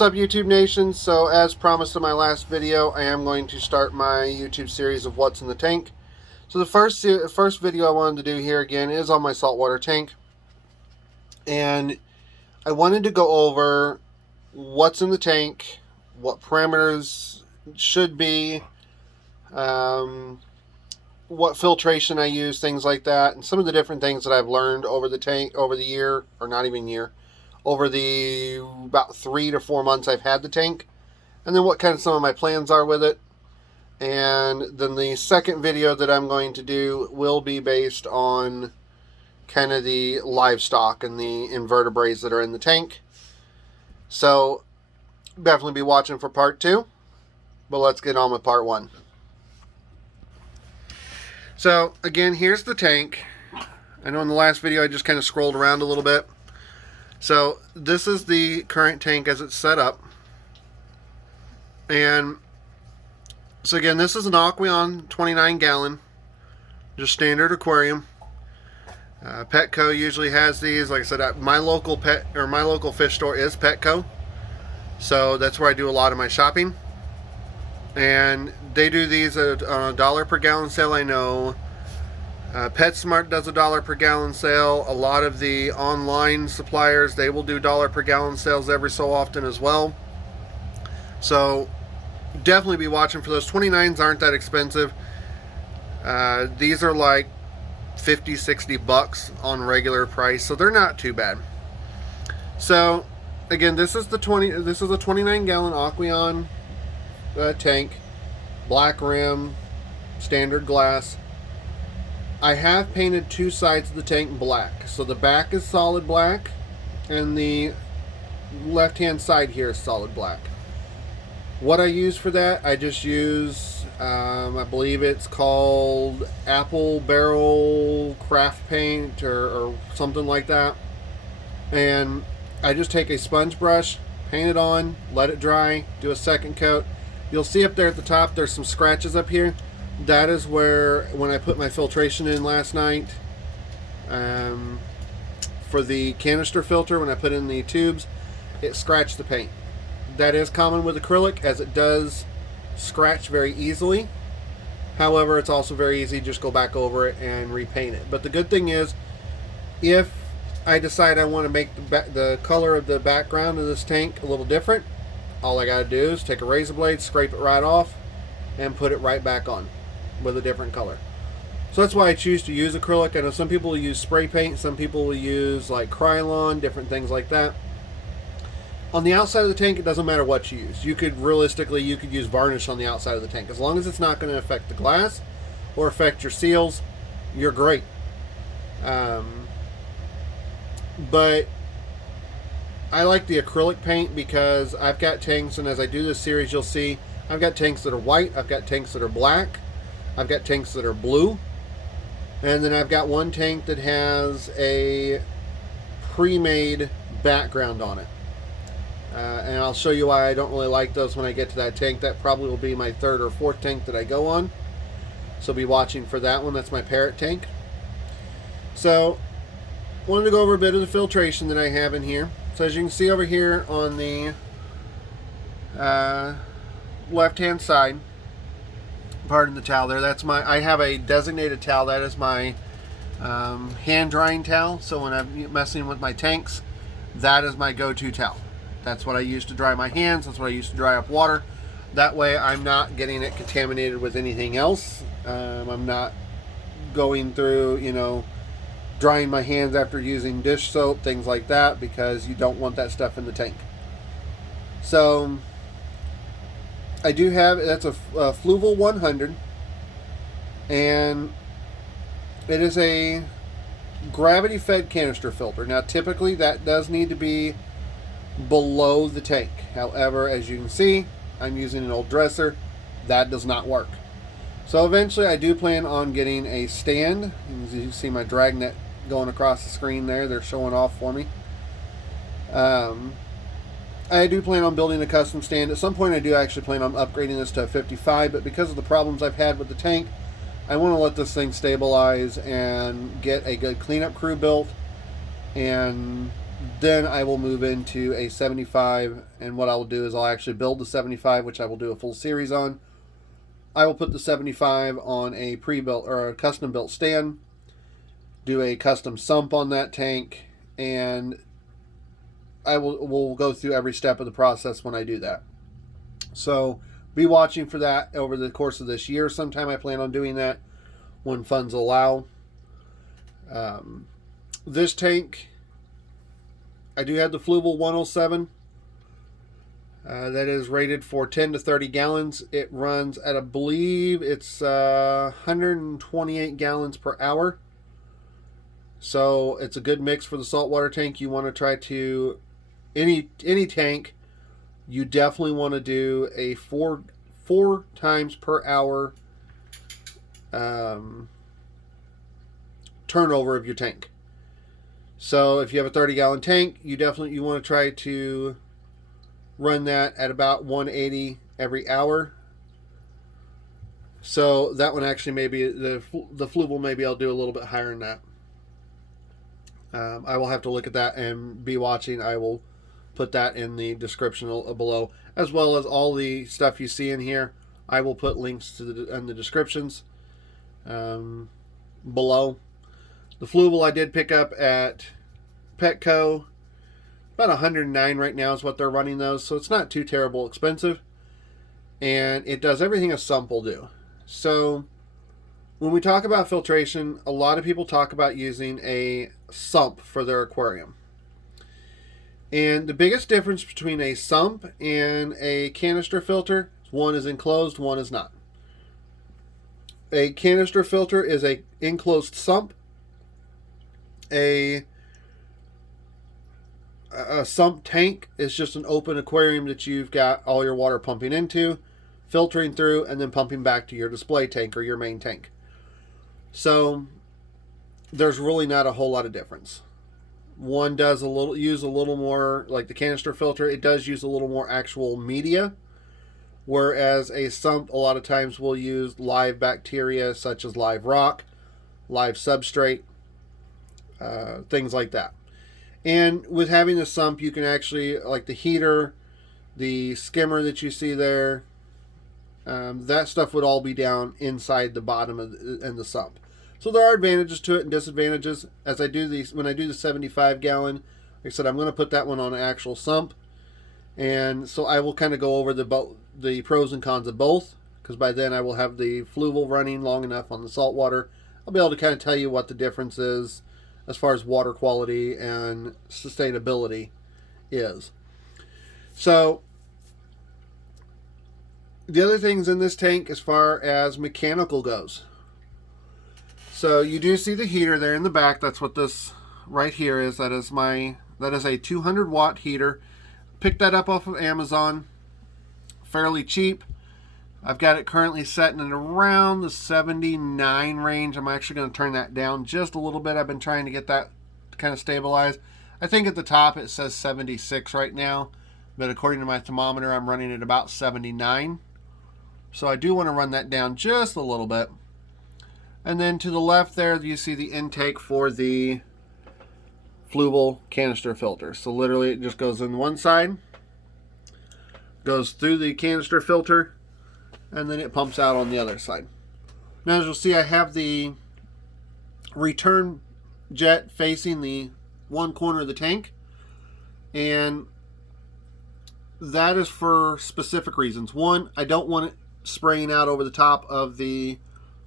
What's up, YouTube Nation? So as promised in my last video, I am going to start my YouTube series of what's in the tank. So the first video I wanted to do here again is on my saltwater tank, and I wanted to go over what's in the tank, what parameters should be, what filtration I use, things like that, and some of the different things that I've learned over the year, or not even year, over the about 3 to 4 months I've had the tank, and then what kind of some of my plans are with it. And then the second video that I'm going to do will be based on kind of the livestock and the invertebrates that are in the tank. So definitely be watching for part 2, but let's get on with part 1. So again, here's the tank. I know in the last video I just kind of scrolled around a little bit. So this is the current tank as it's set up. And so again, this is an Aqueon 29 gallon, just standard aquarium. Petco usually has these. Like I said, my local fish store is Petco, so that's where I do a lot of my shopping. And they do these at on a $1 per gallon sale. I know PetSmart does a $1 per gallon sale. A lot of the online suppliers, they will do $1 per gallon sales every so often as well. So definitely be watching for those. 29s aren't that expensive. These are like 50-60 bucks on regular price, so they're not too bad. So again, this is a 29 gallon Aqueon tank, black rim, standard glass. I have painted 2 sides of the tank black, so the back is solid black and the left hand side here is solid black. What I use for that, I just use I believe it's called Apple Barrel Craft Paint or something like that, and I just take a sponge brush, paint it on, let it dry, do a second coat. You'll see up there at the top there's some scratches up here. That is where, when I put my filtration in last night for the canister filter, when I put in the tubes, it scratched the paint. That is common with acrylic, as it does scratch very easily. However, it's also very easy to just go back over it and repaint it. But the good thing is, if I decide I want to make the color of the background of this tank a little different, all I got to do is take a razor blade, scrape it right off, and put it right back on with a different color. So that's why I choose to use acrylic. I know some people will use spray paint, some people will use like Krylon, different things like that. On the outside of the tank, it doesn't matter what you use. You could use varnish on the outside of the tank. As long as it's not going to affect the glass or affect your seals, you're great. But I like the acrylic paint because I've got tanks, and as I do this series, you'll see I've got tanks that are white, I've got tanks that are black, I've got tanks that are blue, and then I've got one tank that has a pre-made background on it. And I'll show you why I don't really like those when I get to that tank. That probably will be my 3rd or 4th tank that I go on. So be watching for that one. That's my parrot tank. So wanted to go over a bit of the filtration that I have in here. So as you can see over here on the left hand side, pardon the towel there, that's I have a designated towel. That is my hand drying towel. So when I'm messing with my tanks, that is my go-to towel. That's what I use to dry my hands. That's what I use to dry up water. That way I'm not getting it contaminated with anything else. I'm not going through, you know, drying my hands after using dish soap, things like that, because you don't want that stuff in the tank. So I do have, that's a Fluval 100, and it is a gravity fed canister filter. Now typically that does need to be below the tank. However, as you can see, I'm using an old dresser. That does not work. So eventually I do plan on getting a stand. As you can see my dragnet going across the screen there, they're showing off for me. I do plan on building a custom stand. At some point I do actually plan on upgrading this to a 55, but because of the problems I've had with the tank, I want to let this thing stabilize and get a good cleanup crew built and Then I will move into a 75, and what I will do is I'll actually build the 75, which I will do a full series on. I will put the 75 on a pre-built or a custom-built stand, do a custom sump on that tank, and we'll go through every step of the process when I do that. So be watching for that over the course of this year. Sometime I plan on doing that when funds allow. This tank, I do have the Fluval 107. That is rated for 10 to 30 gallons. It runs at, I believe it's 128 gallons per hour. So it's a good mix for the saltwater tank. You want to try to, any tank, you definitely want to do a four times per hour turnover of your tank. So if you have a 30-gallon tank, you want to try to run that at about 180 every hour. So that one actually maybe the Fluval, maybe I'll do a little bit higher than that. I will have to look at that and be watching. I will put that in the description below, as well as all the stuff you see in here. I will put links to in the descriptions below. The Fluval I did pick up at Petco. About 109 right now is what they're running those, so it's not too terrible expensive. And it does everything a sump will do. So when we talk about filtration, a lot of people talk about using a sump for their aquarium. And the biggest difference between a sump and a canister filter, one is enclosed, one is not. A canister filter is a enclosed sump. A sump tank is just an open aquarium that you've got all your water pumping into, filtering through, and then pumping back to your display tank or your main tank. So there's really not a whole lot of difference. One does use a little more, like the canister filter, it does use a little more actual media, whereas a sump a lot of times will use live bacteria such as live rock, live substrate, things like that. And with having a sump, you can actually, like the heater, the skimmer that you see there, that stuff would all be down inside the bottom of the sump. So there are advantages to it and disadvantages. As I do these, when I do the 75 gallon, like I said, I'm going to put that one on an actual sump, and so I will kind of go over the pros and cons of both, because by then I will have the Fluval running long enough on the saltwater. I'll be able to kind of tell you what the difference is as far as water quality and sustainability is. So the other things in this tank as far as mechanical goes. So you do see the heater there in the back. That's what this right here is. That is a 200 watt heater. Picked that up off of Amazon. Fairly cheap. I've got it currently setting at around the 79 range. I'm actually going to turn that down just a little bit. I've been trying to get that kind of stabilized. I think at the top it says 76 right now, but according to my thermometer, I'm running at about 79. So I do want to run that down just a little bit. And then to the left there, you see the intake for the Fluval canister filter. So literally it just goes in one side, goes through the canister filter, and then it pumps out on the other side. Now as you'll see, I have the return jet facing the one corner of the tank, and that is for specific reasons. One, I don't want it spraying out over the top of the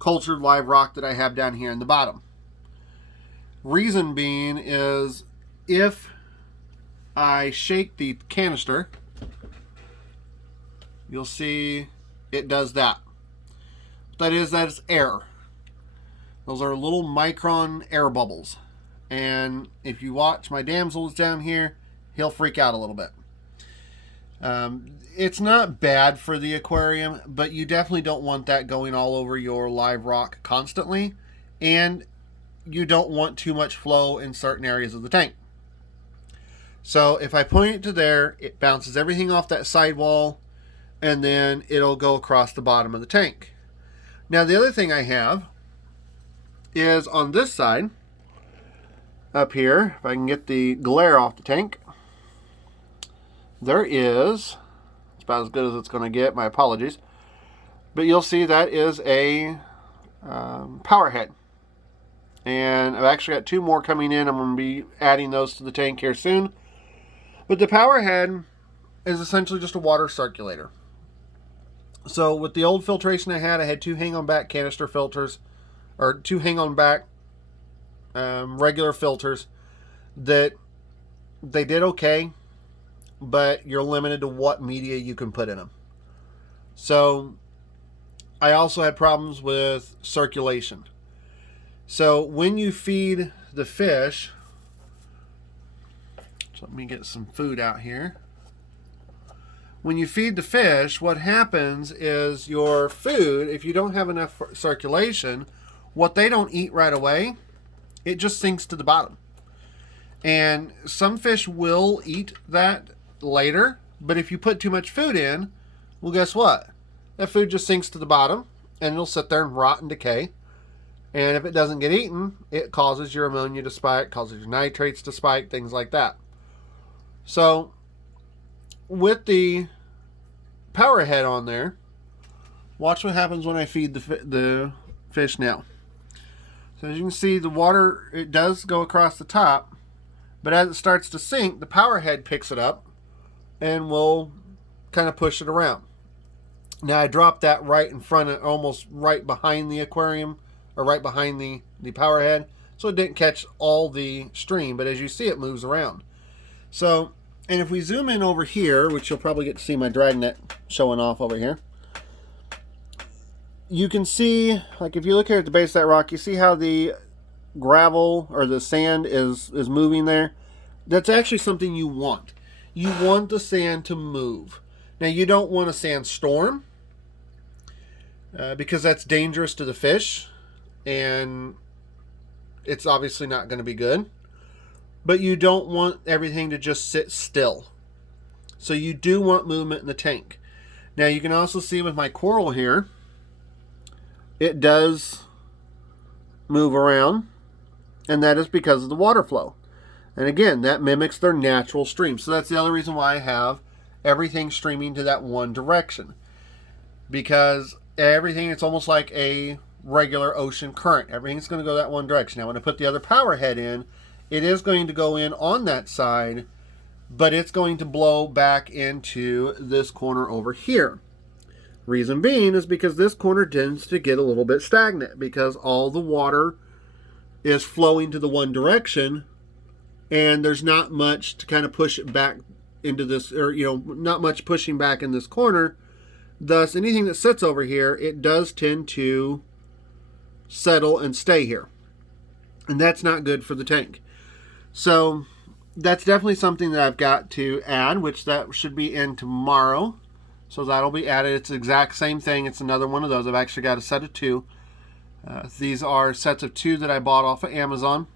cultured live rock that I have down here in the bottom. Reason being is if I shake the canister, you'll see it does that. That is air. Those are little micron air bubbles. And if you watch my damsels down here, he'll freak out a little bit. It's not bad for the aquarium, but you definitely don't want that going all over your live rock constantly. And you don't want too much flow in certain areas of the tank. So if I point it to there, it bounces everything off that sidewall, and then it'll go across the bottom of the tank. Now the other thing I have is on this side, up here, if I can get the glare off the tank, there is, it's about as good as it's going to get, my apologies, but you'll see that is a Powerhead. And I've actually got 2 more coming in. I'm going to be adding those to the tank here soon. But the Powerhead is essentially just a water circulator. So with the old filtration I had 2 hang-on-back canister filters, or 2 hang-on-back regular filters that they did okay, but you're limited to what media you can put in them. So I also had problems with circulation. So when you feed the fish, so let me get some food out here. When you feed the fish, what happens is your food, if you don't have enough circulation, what they don't eat right away, it just sinks to the bottom. And some fish will eat that later, but if you put too much food in, well, guess what? That food just sinks to the bottom, and it'll sit there and rot and decay. And if it doesn't get eaten, it causes your ammonia to spike, causes your nitrates to spike, things like that. So with the Powerhead on there, watch what happens when I feed the fish now. So as you can see, the water, it does go across the top, but as it starts to sink, the Powerhead picks it up and will kind of push it around. Now I dropped that right in front of, almost right behind the aquarium, or right behind the Powerhead, so it didn't catch all the stream, but as you see, it moves around. So, and if we zoom in over here, which you'll probably get to see my dragnet showing off over here, you can see, like if you look here at the base of that rock, you see how the gravel or the sand is moving there? That's actually something you want. You want the sand to move. Now you don't want a sandstorm because that's dangerous to the fish, and it's obviously not going to be good. But you don't want everything to just sit still. So you do want movement in the tank. Now you can also see with my coral here, it does move around, and that is because of the water flow. And again, that mimics their natural stream. So that's the other reason why I have everything streaming to that one direction. Because everything, it's almost like a regular ocean current. Everything's going to go that one direction. Now when I put the other Powerhead in, it is going to go in on that side, but it's going to blow back into this corner over here. Reason being is because this corner tends to get a little bit stagnant because all the water is flowing to the one direction, and there's not much to kind of push it back into this, or not much pushing back in this corner. Thus, anything that sits over here, it does tend to settle and stay here, and that's not good for the tank. So that's definitely something that I've got to add, which that should be in tomorrow. So that'll be added. It's the exact same thing. It's another one of those. I've actually got a set of 2. These are sets of 2 that I bought off of Amazon.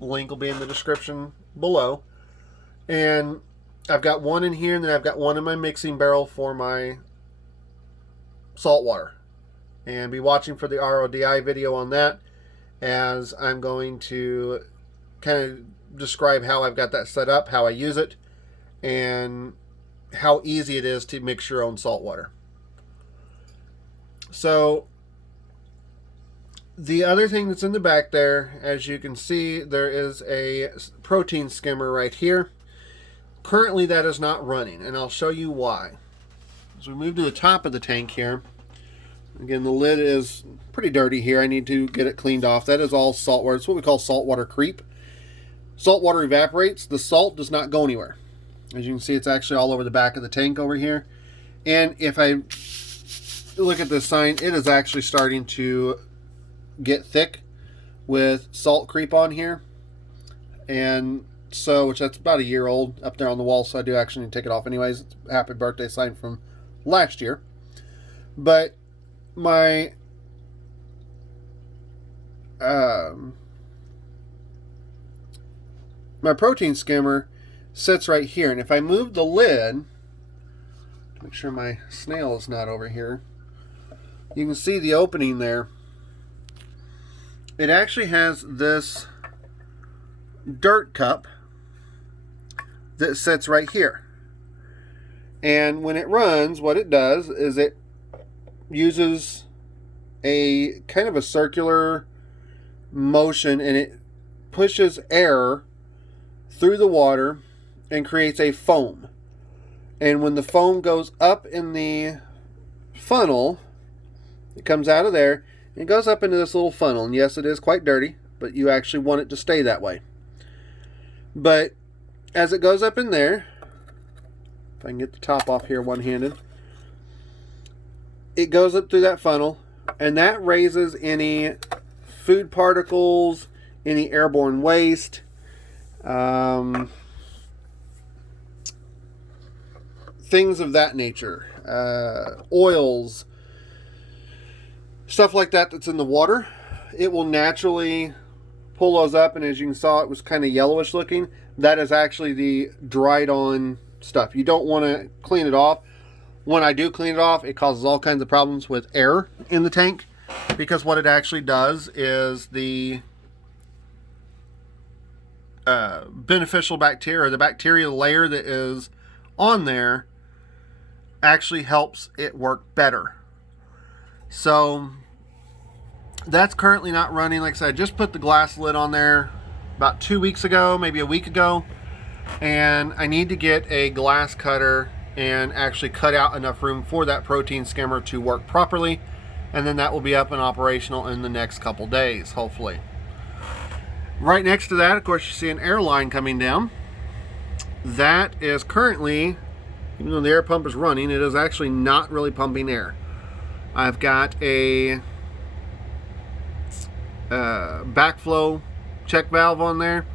Link will be in the description below. And I've got one in here, and then I've got one in my mixing barrel for my saltwater. And be watching for the RODI video on that, as I'm going to kind of describe how I've got that set up, how I use it, and how easy it is to mix your own saltwater. So the other thing that's in the back there, as you can see, there is a protein skimmer right here. Currently that is not running, and I'll show you why. As we move to the top of the tank here, again, the lid is pretty dirty here. I need to get it cleaned off. That is all saltwater. It's what we call saltwater creep. Saltwater evaporates. The salt does not go anywhere. As you can see, it's actually all over the back of the tank over here. And if I look at this sign, it is actually starting to get thick with salt creep on here. And so, which that's about a year old up there on the wall, so I do actually need to take it off anyways. It's a happy birthday sign from last year. But my my protein skimmer sits right here, and if I move the lid to make sure my snail is not over here, you can see the opening there. It actually has this dirt cup that sits right here. And when it runs, what it does is it uses a kind of a circular motion, and it pushes air through the water and creates a foam. And when the foam goes up in the funnel, it comes out of there and goes up into this little funnel. And yes, it is quite dirty, but you actually want it to stay that way. But as it goes up in there, if I can get the top off here one-handed, it goes up through that funnel, and that raises any food particles, any airborne waste, things of that nature, oils, stuff like that that's in the water. It will naturally pull those up, and as you saw, it was kind of yellowish looking. That is actually the dried on stuff. You don't want to clean it off. When I do clean it off, it causes all kinds of problems with air in the tank, because what it actually does is the beneficial bacteria, or the bacteria layer that is on there, actually helps it work better. So that's currently not running. Like I said, I just put the glass lid on there about 2 weeks ago, maybe a week ago, and I need to get a glass cutter and actually cut out enough room for that protein skimmer to work properly, and then that will be up and operational in the next couple days, hopefully. Right next to that, of course, you see an air line coming down. That is currently, even though the air pump is running, it is actually not really pumping air. I've got a backflow check valve on there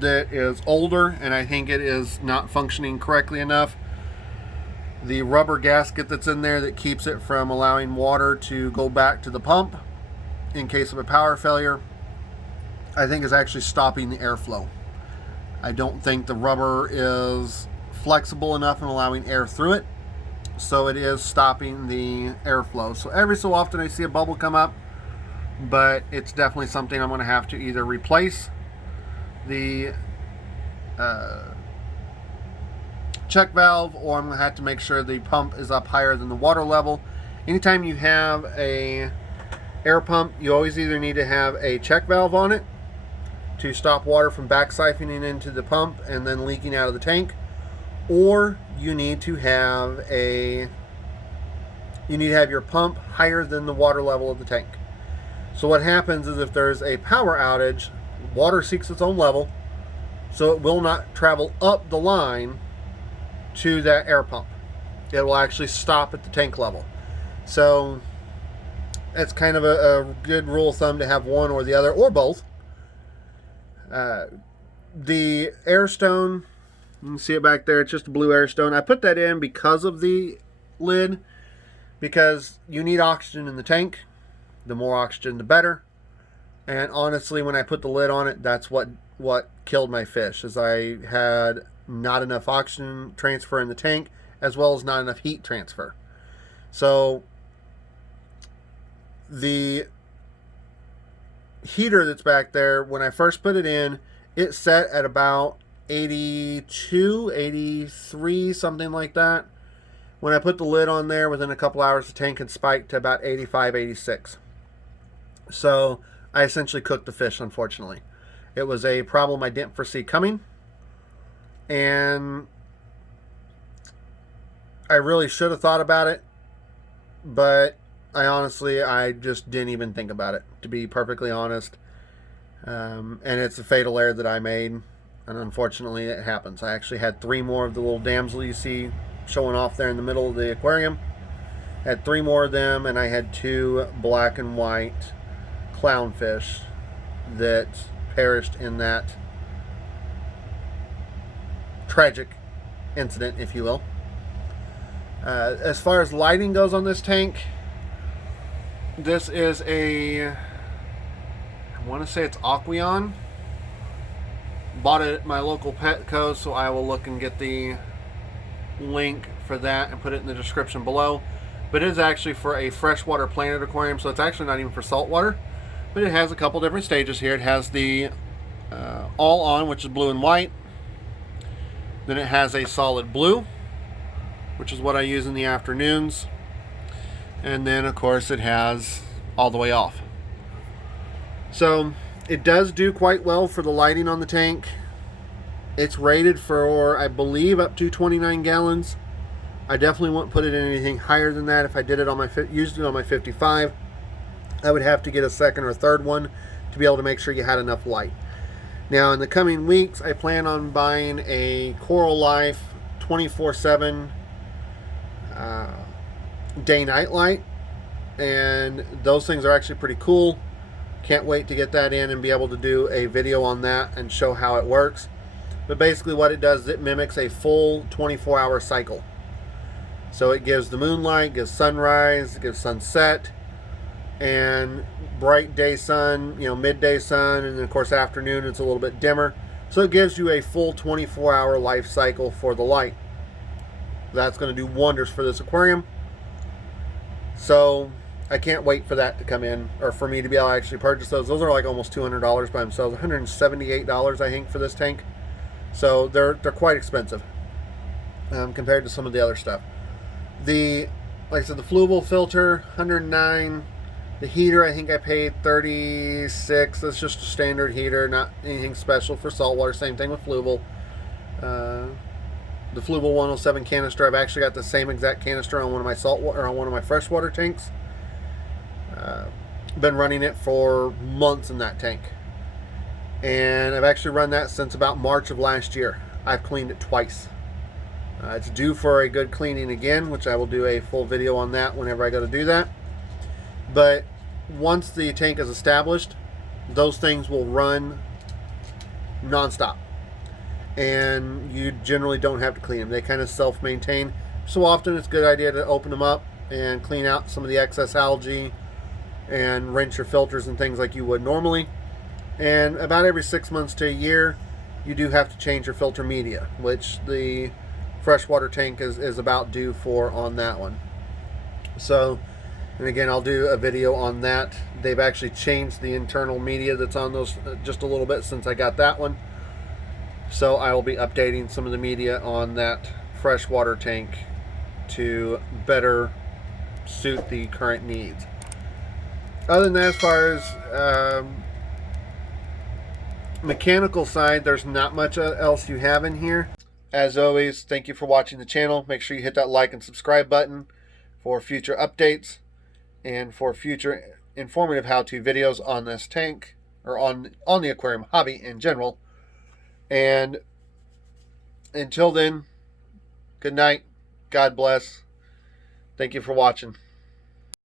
that is older, and I think it is not functioning correctly enough. The rubber gasket that's in there that keeps it from allowing water to go back to the pump in case of a power failure, I think is actually stopping the airflow. I don't think the rubber is flexible enough in allowing air through it, so it is stopping the airflow. So every so often I see a bubble come up, but it's definitely something I'm going to have to either replace the check valve, or I'm going to have to make sure the pump is up higher than the water level. Anytime you have a air pump, you always either need to have a check valve on it to stop water from back siphoning into the pump and then leaking out of the tank, or you need to have your pump higher than the water level of the tank. So what happens is, if there's a power outage, water seeks its own level, so it will not travel up the line to that air pump. It will actually stop at the tank level. So that's kind of a good rule of thumb to have one or the other, or both. The air stone, you can see it back there, it's just a blue air stone. I put that in because of the lid, because you need oxygen in the tank. The more oxygen, the better. And honestly, when I put the lid on it, that's what killed my fish, is I had not enough oxygen transfer in the tank, as well as not enough heat transfer. So the heater that's back there, when I first put it in, it set at about 82, 83, something like that. When I put the lid on there, within a couple hours, the tank had spiked to about 85, 86. So I essentially cooked the fish, unfortunately. It was a problem I didn't foresee coming, and I really should have thought about it, but I just didn't even think about it, to be perfectly honest. And it's a fatal error that I made, and unfortunately it happens. I actually had 3 more of the little damsel you see showing off there in the middle of the aquarium. Had 3 more of them, and I had 2 black and white clownfish that perished in that tragic incident, if you will. As far as lighting goes on this tank, this is I want to say it's Aqueon. Bought it at my local Petco, so I will look and get the link for that and put it in the description below. But it is actually for a freshwater planet aquarium, so it's actually not even for saltwater. But it has a couple different stages here. It has the all on, which is blue and white. Then it has a solid blue, which is what I use in the afternoons. And then of course it has all the way off. So it does do quite well for the lighting on the tank. It's rated for, I believe, up to 29 gallons. I definitely wouldn't put it in anything higher than that. If I did it on my, used it on my 55, I would have to get a second or third one to be able to make sure you had enough light. Now in the coming weeks, I plan on buying a Arag-Alive 24/7 day-night light, and those things are actually pretty cool. Can't wait to get that in and be able to do a video on that and show how it works. But basically what it does is it mimics a full 24-hour cycle. So it gives the moonlight, gives sunrise, gives sunset, and bright day sun, you know, midday sun, and then of course afternoon it's a little bit dimmer. So it gives you a full 24-hour life cycle for the light. That's going to do wonders for this aquarium. So I can't wait for that to come in, or for me to be able to actually purchase those. Those are like almost $200 by themselves, $178 I think for this tank. So they're quite expensive compared to some of the other stuff. Like I said, the Fluval filter, $109. The heater, I think I paid $36. That's just a standard heater, not anything special for saltwater. Same thing with Fluval. The Fluval 107 canister, I've actually got the same exact canister on one of my saltwater, or on one of my freshwater tanks. Been running it for months in that tank. And I've actually run that since about March of last year. I've cleaned it twice. It's due for a good cleaning again, which I will do a full video on that whenever I go to do that. But once the tank is established, those things will run non-stop. And you generally don't have to clean them. They kind of self-maintain. So often it's a good idea to open them up and clean out some of the excess algae and rinse your filters and things like you would normally. And about every 6 months to a year, you do have to change your filter media, which the freshwater tank is about due for on that one. So, and again, I'll do a video on that. They've actually changed the internal media that's on those just a little bit since I got that one. So I will be updating some of the media on that freshwater tank to better suit the current needs. Other than that, as far as mechanical side, there's not much else you have in here. As always, thank you for watching the channel. Make sure you hit that like and subscribe button for future updates and for future informative how-to videos on this tank, or on the aquarium hobby in general. And until then, good night, God bless, thank you for watching.